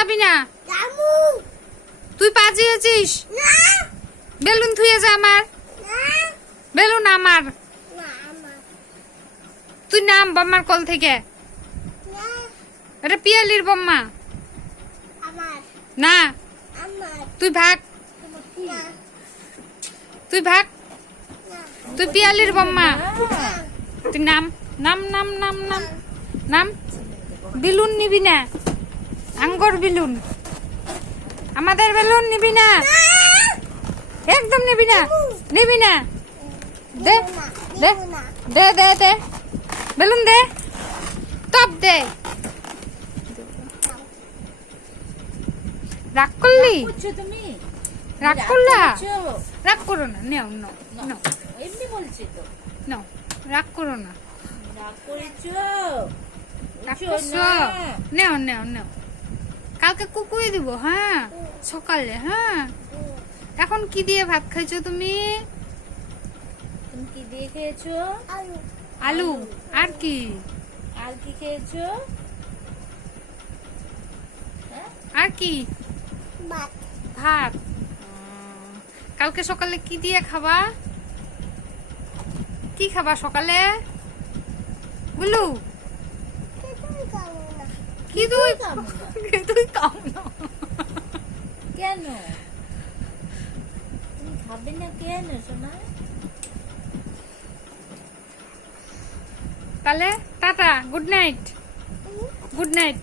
যাবি না। তুই পাজিয়েছিস। বেলুন থুয়ে যা আমার। বেলুন আমার। তুই নাম বম্মার কোল থেকে। এটা পিয়ালির বম্মা না। তুই ভাগ। তুই ভাগ। তুই পিয়ালির বম্মা। তুই নাম নাম নাম নাম নাম নাম। বেলুন নিবি না। আঙ্গুর বেলুন। আমাদের বেলুন নিবি না। একদম নিবি না। নিবি না। দে দে দে দে দে বেলুন দে। টপ দে। রাগ করলি? তুমি রাগ করলা? রাগ করো না। নেও নাও নাও। এমনি বলছি তো। নাও রাগ করো না। রাগ করেছ? রাগ করছো? নেও নেও নেও। কালকে কুকুই দিব হ্যাঁ সকালে। হ্যাঁ এখন কি দিয়ে ভাত খাইছো তুমি? তুমি কি দিয়ে খেয়েছো? আলু। আর কি? আর কি খেয়েছো? আর কি? ভাত। কালকে সকালে কি দিয়ে খাবা? কি খাবা সকালে? গুলু কি তুই তুই খাও না। কেন তুমি খাবে না কেন সোনা? তাহলে tata good night. Good night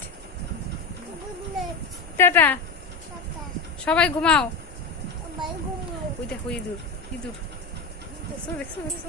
tata. সবাই ঘুমাও। ওই দেখো ইঁদুর ইঁদুর। দেখছো দেখছো দেখছো।